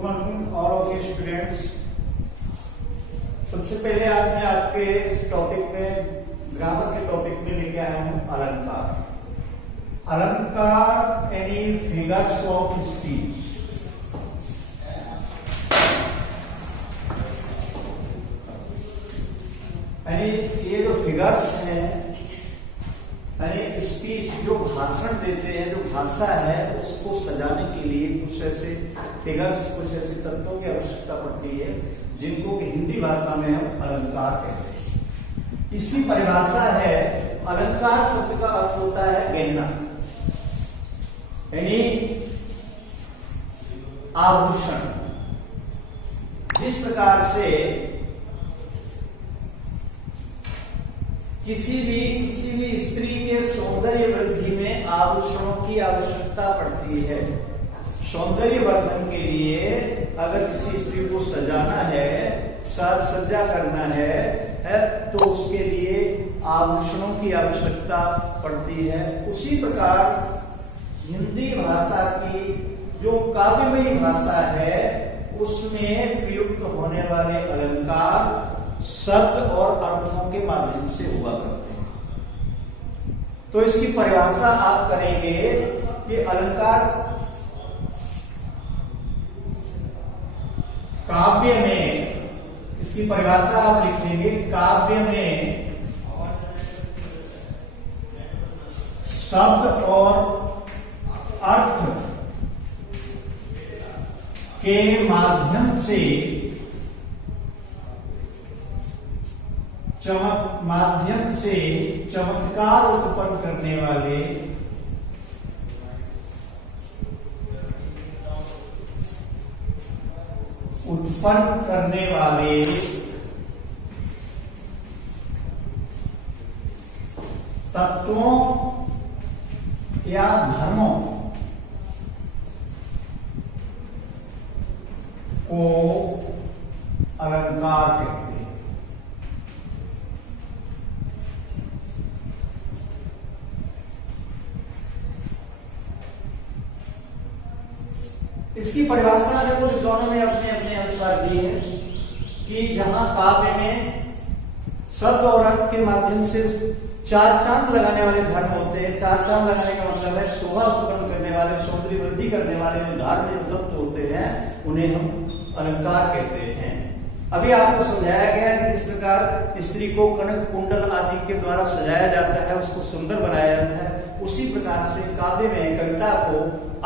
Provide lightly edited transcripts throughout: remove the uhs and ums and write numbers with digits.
Good morning all of you students. सबसे पहले आज मैं आपके इस टॉपिक में ग्रामर के टॉपिक में लेके आया हूं अलंकार। अलंकार एनी फिगर्स ऑफ स्पीच। यानी ये जो फिगर्स हैं, यानी स्पीच जो भाषण देते हैं, जो भाषा है उसको सजाने के लिए कुछ ऐसे फिगर्स, कुछ ऐसे तत्वों की आवश्यकता पड़ती है जिनको हिंदी भाषा में हम अलंकार कहते हैं। इसकी परिभाषा है, अलंकार शब्द का अर्थ होता है गहना, यानी आभूषण। जिस प्रकार से किसी भी स्त्री के सौंदर्य वृद्धि में आभूषणों की आवश्यकता पड़ती है। सौंदर्य वर्धन के लिए अगर किसी स्त्री को सजाना है, साज सज्जा करना है तो उसके लिए आभूषणों की आवश्यकता पड़ती है। उसी प्रकार हिंदी भाषा की जो काव्यमयी भाषा है उसमें प्रयुक्त होने वाले अलंकार शब्द और अर्थों के माध्यम से हुआ करते हैं। तो इसकी परिभाषा आप करेंगे कि अलंकार काव्य में, इसकी परिभाषा आप लिखेंगे काव्य में शब्द और अर्थ के माध्यम से चमत्कार उत्पन्न करने वाले तत्वों या धर्मों को अलंकार कहते हैं। इसकी परिभाषा देखो दोनों ने अपने अपने अनुसार दी है कि जहां काव्य में शब्द और अर्थ के माध्यम से चार चांद लगाने वाले धर्म होते हैं। चार चांद लगाने का मतलब है शोभा उत्पन्न करने वाले, सौंदर्य वृद्धि करने वाले जो धर्म जो तत्व होते हैं उन्हें हम अलंकार कहते हैं। अभी आपको समझाया गया कि किस प्रकार स्त्री को कनक कुंडल आदि के द्वारा सजाया जाता है, उसको सुंदर बनाया जाता है। उसी प्रकार से काव्य में कविता को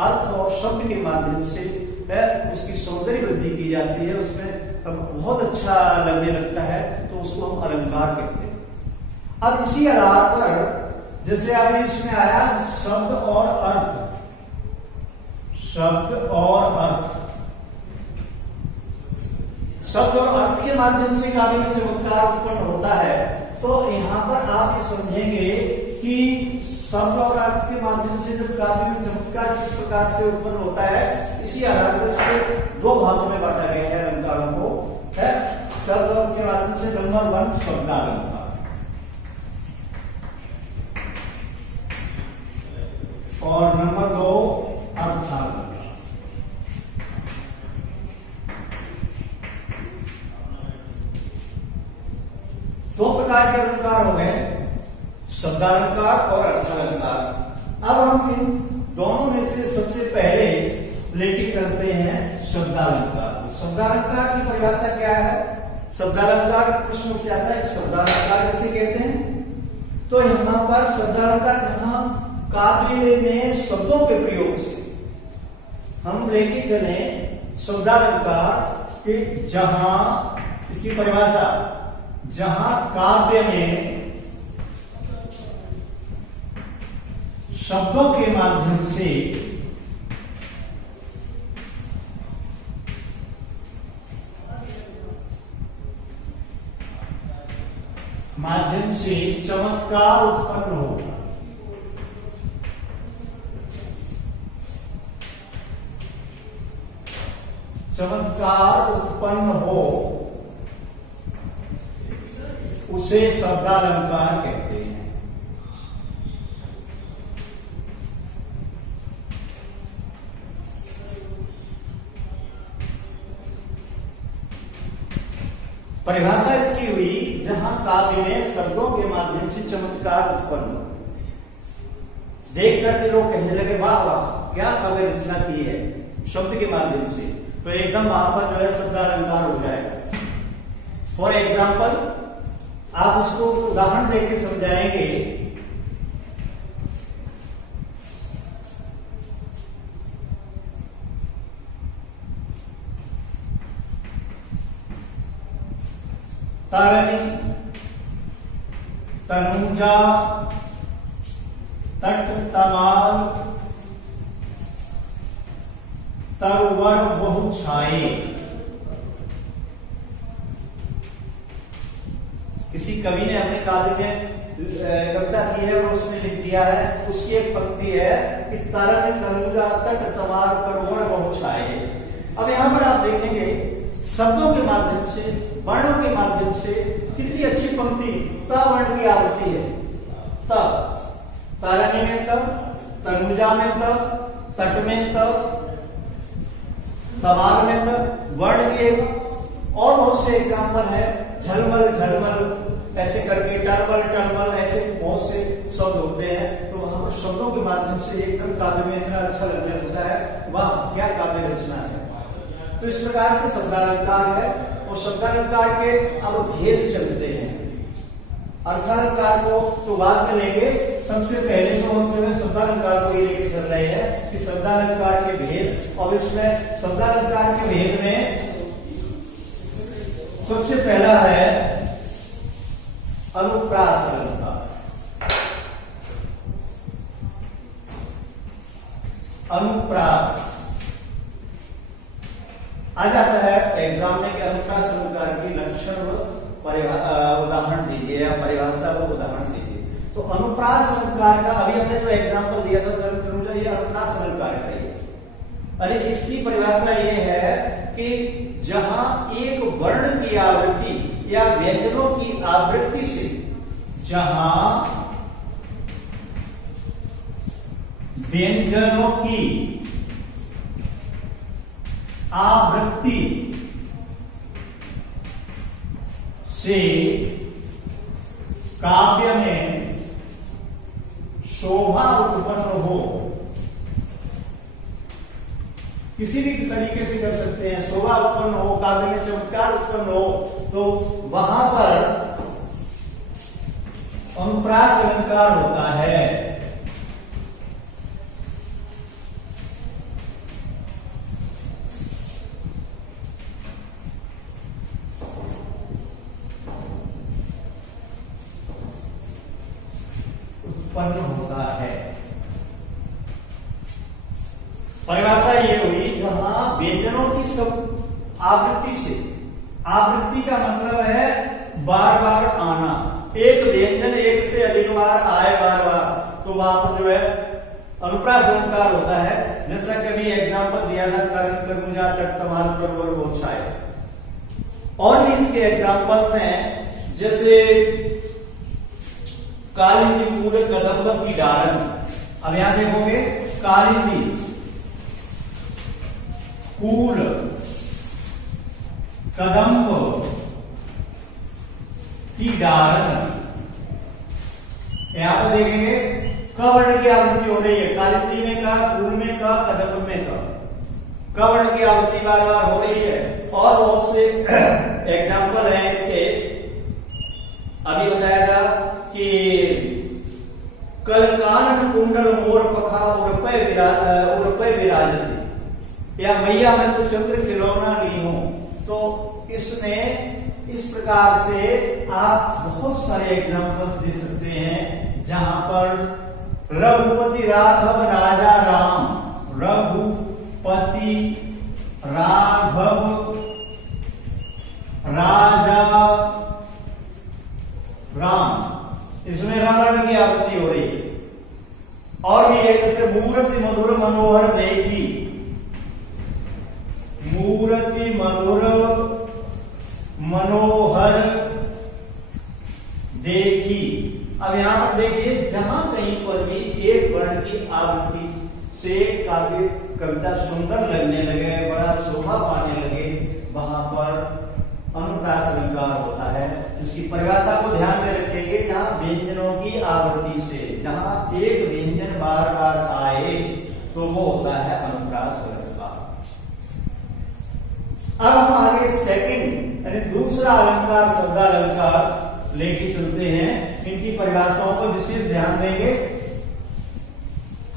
अर्थ और शब्द के माध्यम से उसकी सौंदर्य वृद्धि की जाती है, उसमें बहुत अच्छा लगने लगता है, तो उसको हम अलंकार कहते हैं। अब इसी आधार पर जैसे अभी इसमें आया शब्द और अर्थ, शब्द और अर्थ, शब्द और अर्थ के माध्यम से काव्य में चमत्कार उत्पन्न होता है। तो यहाँ पर आप ये समझेंगे कि शब्द और अर्थ के माध्यम से जब काव्य में चमत्कार किस प्रकार से उत्पन्न होता है, इसी आधार पर इसके दो भागों में बांटा गया है अलंकारों को। है शब्द और अर्थ के माध्यम से नंबर 1 शब्दालंकार, और नंबर 2 अर्थालंकार। दो प्रकार के अलंकार हो गए, शब्दालंकार और अर्थालंकार। अब हम इन दोनों में से सबसे पहले लेके चलते हैं शब्दालंकार। शब्दालंकार की परिभाषा क्या है? शब्दालंकार प्रश्न उठ जाता है, शब्दालंकार कैसे कहते हैं? तो यहाँ पर शब्दालंकार कहाँ काव्य में शब्दों के प्रयोग से हम लेके चले शब्दालंकार कि जहां, इसकी परिभाषा, जहां काव्य में शब्दों के माध्यम से चमत्कार उत्पन्न हो, चमत्कार उत्पन्न हो, उसे शब्दालंकार कहते हैं। परिभाषा इसकी हुई जहां काव्य में शब्दों के माध्यम से चमत्कार उत्पन्न हो, देख करके लोग कहने लगे वाह वाह क्या काव्य रचना की है शब्द के माध्यम से, तो एकदम वहां पर जो है शब्दालंकार हो जाएगा। फॉर एग्जाम्पल आप उसको उदाहरण देके समझाएंगे। तारणी, तनुजा, तट तमाल, तरवर बहु छाए। किसी कवि ने अपने काव्य में कविता की है और उसमें लिख दिया है, उसकी एक पंक्ति है कि तारणी, तनुजा, तट तमाल, तरवर बहु छाए। अब यहां पर आप देखेंगे शब्दों के माध्यम से, वर्णों के माध्यम से कितनी अच्छी पंक्ति त वर्ण की आवृत्ति है। त, तारणी में त, तनुजा में त, तट में त, तमाल में त, वर्ण के और बहुत से एग्जाम्पल है। झलमल झलमल ऐसे करके, टरमल टरमल ऐसे बहुत से शब्द होते हैं। तो वहां पर शब्दों के माध्यम से एकदम काव्य में इतना अच्छा लगने लगता है, वाह क्या काव्य रचना है। तो इस प्रकार से शब्दालंकार है और शब्दालंकार के अब भेद चलते हैं। अर्थालंकार को तो बाद में लेंगे, सबसे पहले तो हम जो है शब्दालंकार को ही लेके चल रहे हैं कि शब्दालंकार के भेद। और इसमें शब्दालंकार के भेद में सबसे पहला है अनुप्रास अलंकार। अनुप्रास आ जाता है एग्जाम में कि अनुप्रास अलंकार की लक्षण उदाहरण दीजिए या परिभाषा को उदाहरण दीजिए। तो अनुप्रास अलंकार का अभी हमने जो एग्जाम्पल दिया था तनुजा, ये अनुप्रास अलंकार का ही। अरे इसकी परिभाषा ये है कि जहां एक वर्ण की आवृत्ति या व्यंजनों की आवृत्ति से, जहां व्यंजनों की आवृत्ति से काव्य में शोभा उत्पन्न हो, किसी भी तरीके से कर सकते हैं, शोभा उत्पन्न हो, काव्य में चमत्कार उत्पन्न हो, तो वहां पर अनुप्रास अलंकार होता है। उत्पन्न होता है। परिभाषा ये हुई जहां व्यंजनों की सब आवृत्ति से, आवृत्ति का मतलब है बार बार आना, एक व्यंजन एक से अधिक बार आए बार बार, तो वहां पर जो है अनुप्रास अलंकार होता है। जैसा कभी एग्जाम्पल दिया था तनुजा, तट तमाल, तरवर बहु छाए। और भी इसके एग्जाम्पल्स हैं, जैसे कालिंदी कूल कदम्ब की डारण। अब यहां देखोगे कालिंदी, कूल, कदम्ब की डारण। यहां पर देखेंगे क वर्ण की आवृत्ति हो रही है, कालिंदी में का, कूल में का, कदम्ब में का, क वर्ण की आवृत्ति बार बार हो रही है। और बहुत से एग्जाम्पल हैं इसके। अभी बताया था कि कलकान कुंडल मोर पखा उर्पय विराजती, या मैया मैं तो चंद्र खिलौना ली हूं। तो इसमें इस प्रकार से आप बहुत सारे एग्जाम्पल दे सकते हैं जहां पर रघुपति राघव राजा राम, रघुपति राघव राजा राम, इसमें रावण की आवृत्ति हो रही है। और भी एक जैसे मूर्ति मधुर मनोहर देखी, मूर्ति मधुर मनोहर देखी। अब यहां पर देखिए जहां कहीं पर भी एक वर्ण की आवृत्ति से काव्य कविता सुंदर लगने लगे, बड़ा शोभा पाने लगे, वहां पर अनुप्रास अलंकार होता है। इसकी परिभाषा को ध्यान में रखेंगे, जहां व्यंजनों की आवृत्ति से, जहां एक व्यंजन बार बार आए तो वो होता है अनुप्रास अलंकार। अब हम आगे सेकंड यानी दूसरा अलंकार शब्दालंकार लेके चलते हैं। इनकी परिभाषाओं को विशेष ध्यान देंगे,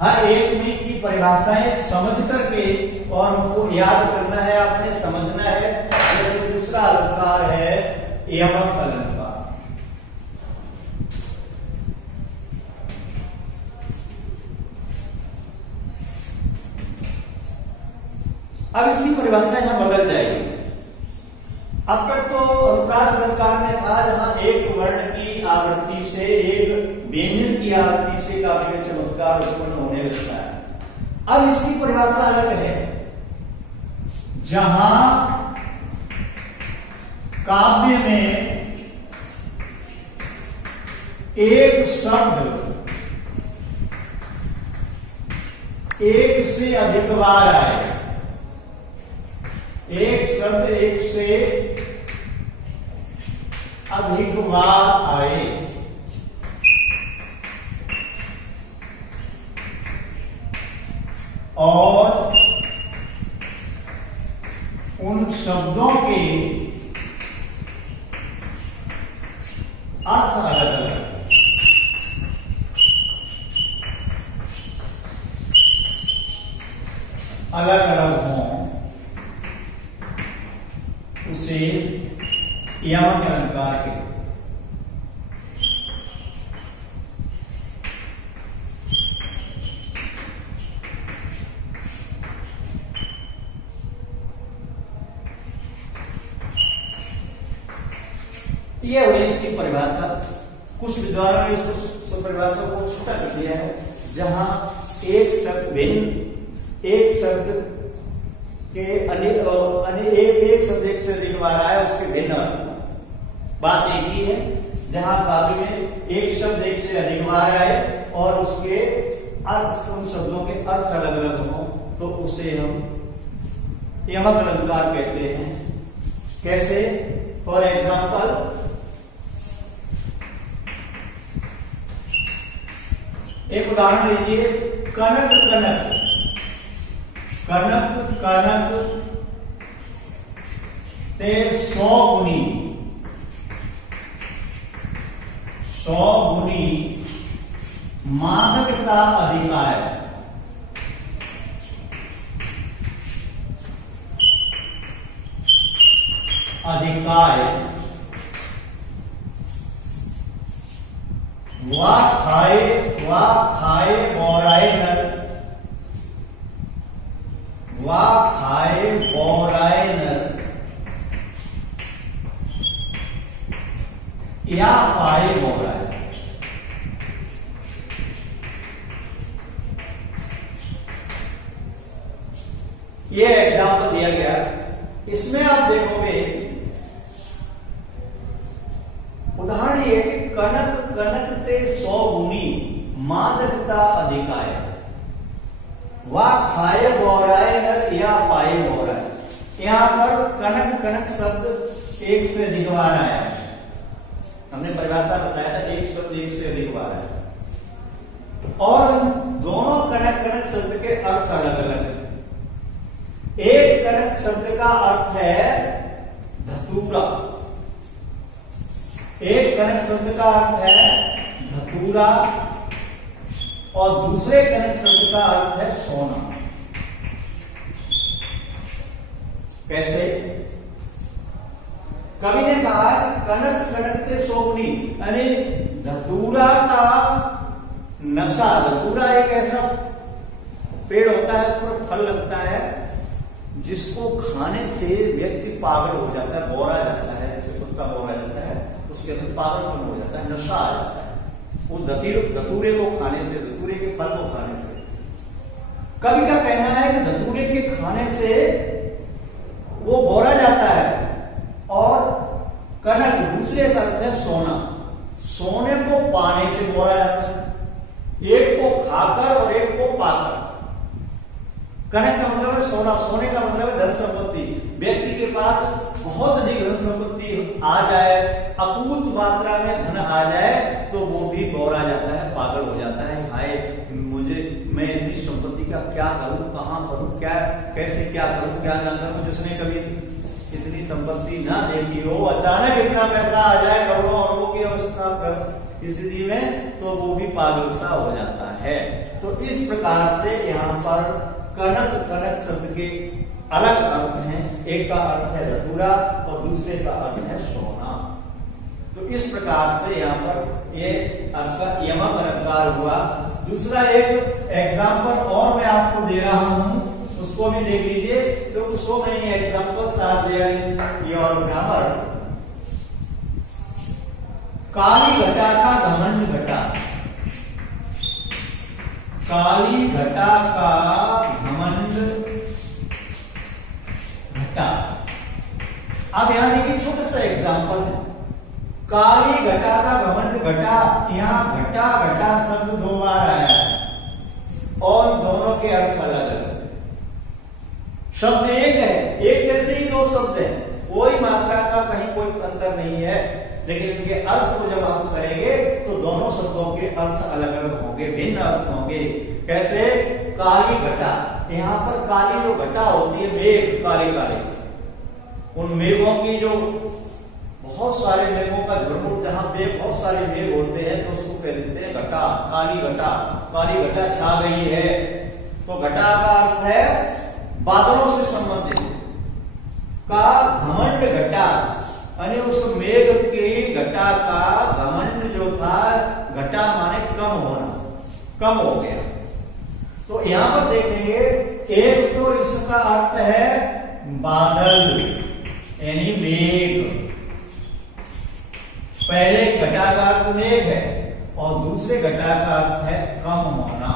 हर एक में की परिभाषाएं समझ करके और उनको याद करना है, आपने समझना है। जैसे दूसरा अलंकार है यमक अलंकार। अब इसकी परिभाषा यहां बदल जाएगी। अब तक तो अनुप्रास अलंकार में था जहां एक वर्ण की आवृत्ति से, एक व्यंजन की आवृत्ति से काव्य में चमत्कार उत्पन्न होने लगता है। अब इसकी परिभाषा अलग है, जहां काव्य में एक शब्द एक से अधिक बार आए, एक शब्द एक से अधिक बार आए और उन शब्दों के अर्थ अलग अलग हों, उसे यमक अलंकार के ये हुई इसकी परिभाषा। कुछ विद्वानों ने इसको परिभाषा को छोटा कर दिया है, जहां एक शब्द भिन्न, एक शब्द के एक शब्द एक से अधिक बार आया, उसके भिन्न अर्थ। बात एक ही है, जहां काव्य में एक शब्द एक से अधिक बार आए और उसके अर्थ, उन शब्दों के अर्थ अलग अलग हों, तो उसे हम यमक अलंकार कहते हैं। कैसे? फॉर एग्जाम्पल, एक उदाहरण लीजिए, कनक कनक, कनक कनक ते 100 गुनी, 100 गुनी मादकता अधिकाय। अधिकाय वा खाए बोराए नर, वा खाए बोराए नर, या पाए बोराए। ये एग्जाम्पल दिया गया। इसमें आप देखोगे उदाहरण ये कि कनक कनक ते 100 गुनी मादकता अधिकाय, वा खाए बोराए नर, या पाए बोराए। यहां पर कनक कनक शब्द एक से अधिक बार आया है। हमने परिभाषा बताया था, एक शब्द एक से अधिक बार आया और दोनों कनक कनक शब्द के अर्थ अलग अलग है। एक कनक शब्द का अर्थ है धतूरा, एक कनक शब्द का अर्थ है धतूरा और दूसरे कनक शब्द का अर्थ है सोना। कैसे? कवि ने कहा कनक कनक ते 100 गुनी, यानी धतूरा का नशा। धतूरा एक ऐसा पेड़ होता है, उस पर फल लगता है, जिसको खाने से व्यक्ति पागल हो जाता है, बोरा जाता है, जैसे कुत्ता बोरा जाता है, उसके अंदर पागलपन हो जाता है, नशा आ जाता है उस धतूरे को खाने से, धतूरे के फल को खाने से। कवि का कहना है कि धतूरे के खाने से वो बोरा जाता है। और कनक दूसरे का अर्थ है सोना, सोने को पाने से बोरा जाता है, एक को खाकर और एक को पाकर। कनक का मतलब है सोना, सोने का मतलब है धन संपत्ति। व्यक्ति के पास बहुत अधिक धन संपत्ति आ जाए, अपूत मात्रा में धन आ जाए, तो वो भी बौरा जाता है, पागल हो जाता है। हाय, मैं इतनी संपत्ति का क्या करूं, कहां करूं, क्या कैसे क्या करूं, क्या ना करूं। जिसने कभी इतनी संपत्ति ना देखी हो, अचानक इतना पैसा आ जाए, करोड़ों अरबों की अवस्था स्थिति में, तो वो भी पागल सा हो जाता है। तो इस प्रकार से यहाँ पर कनक कनक शब्द के अलग अर्थ हैं। एक का अर्थ है धतूरा और दूसरे का अर्थ है सोना। तो इस प्रकार से यहाँ पर ये अर्थ का यमक अलंकार हुआ। दूसरा एक एग्जाम्पल और मैं आपको दे रहा हूं, उसको भी देख लीजिए। तो so many examples are there in your grammar. काली घटा का घमंड घटा, काली घटा का घमंड घटा। अब यहां देखिए छोटा सा एग्जांपल है। काली घटा का घमंड घटा, यहां घटा घटा शब्द 2 बार आया है और दोनों के अर्थ अलग अलग है। शब्द एक है, एक जैसे ही 2 शब्द है, कोई मात्रा का कहीं कोई अंतर नहीं है, लेकिन इनके अर्थ को जब हम करेंगे तो दोनों शब्दों के अर्थ अलग अलग होंगे, भिन्न अर्थ होंगे। कैसे? काली घटा, यहाँ पर काली जो घटा होती है, मेघ काले काले, उन मेघों की जो बहुत सारे मेघों का झुरमुट, जहां बहुत सारे मेघ होते हैं तो उसको कह देते हैं घटा, काली घटा। काली घटा छा गई है, तो घटा का अर्थ है बादलों से संबंधित। का घमंड घटा, यानी उस मेघ की घटा का घमंड जो था, घटा माने कम होना, कम हो गया। तो यहां पर देखेंगे, एक तो इसका अर्थ है बादल यानी मेघ, पहले घटा का अर्थ मेघ है और दूसरे घटा का अर्थ है कम होना।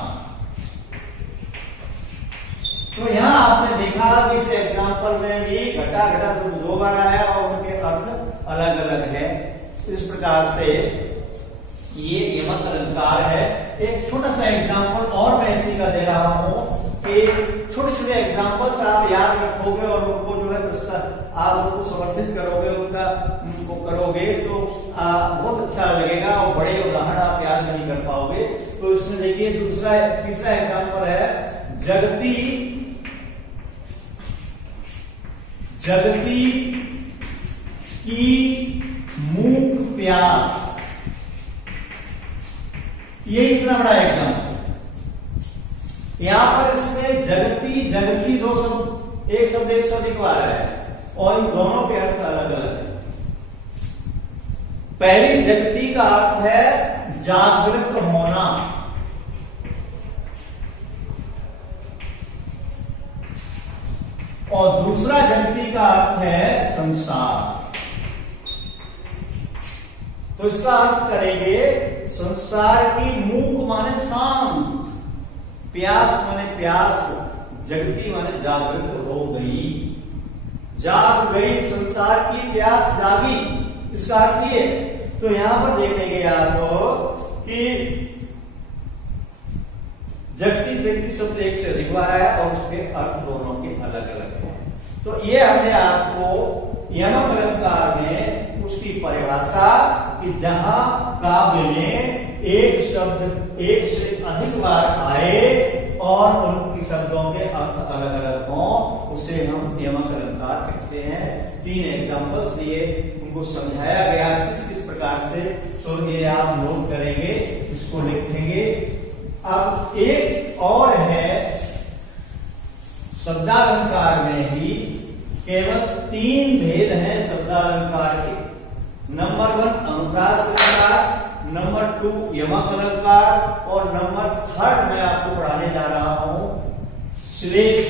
तो यहां आपने देखा कि इस एग्जाम्पल में भी घटा घटा शब्द 2 बार आया और उनके अर्थ अलग अलग है। इस प्रकार से ये यमक अलंकार है। एक छोटा सा एग्जाम्पल और मैं इसी का दे रहा हूं कि छोटे छोटे एग्जाम्पल्स आप याद रखोगे और उनको जो है उसका आप उनको समर्थित करोगे, उनको करोगे तो बहुत अच्छा लगेगा और बड़े उदाहरण आप याद नहीं कर पाओगे। तो इसमें देखिए तीसरा एग्जाम्पल है जगती की मूक प्यास। ये इतना बड़ा एग्जाम्पल। यहां पर इसमें जगती 2 शब्द, एक शब्द अधिक बार है और इन दोनों के अर्थ अलग अलग है। पहली जगती का अर्थ है जागृत होना, और दूसरा जगती का अर्थ है संसार। तो इसका अर्थ करेंगे संसार की मूक माने शांत, प्यास माने प्यास, जगती माने जागृत हो गई, जाग गई, संसार की प्यास जागी, इसका अर्थ ये। तो यहां पर देखेंगे आपको कि जगती शब्द एक से अधिक बार आया और उसके अर्थ दोनों के अलग अलग हैं। तो ये हमने आपको यमक अलंकार में उसकी परिभाषा कि जहां काव्य में एक शब्द एक से अधिक बार आए और उनकी शब्दों के अर्थ अलग अलग हों, उसे हम यमक अलंकार कहते हैं। 3 एग्जाम्पल्स दिए, उनको समझाया गया किस किस प्रकार से। तो ये आप नोट करेंगे, इसको लिखेंगे। अब एक और है शब्दालंकार में ही केवल 3 भेद हैं शब्दालंकार के। नंबर 1 अनुप्रास अलंकार, नंबर 2 यमक अलंकार और नंबर 3 मैं आपको पढ़ाने जा रहा हूं श्लेष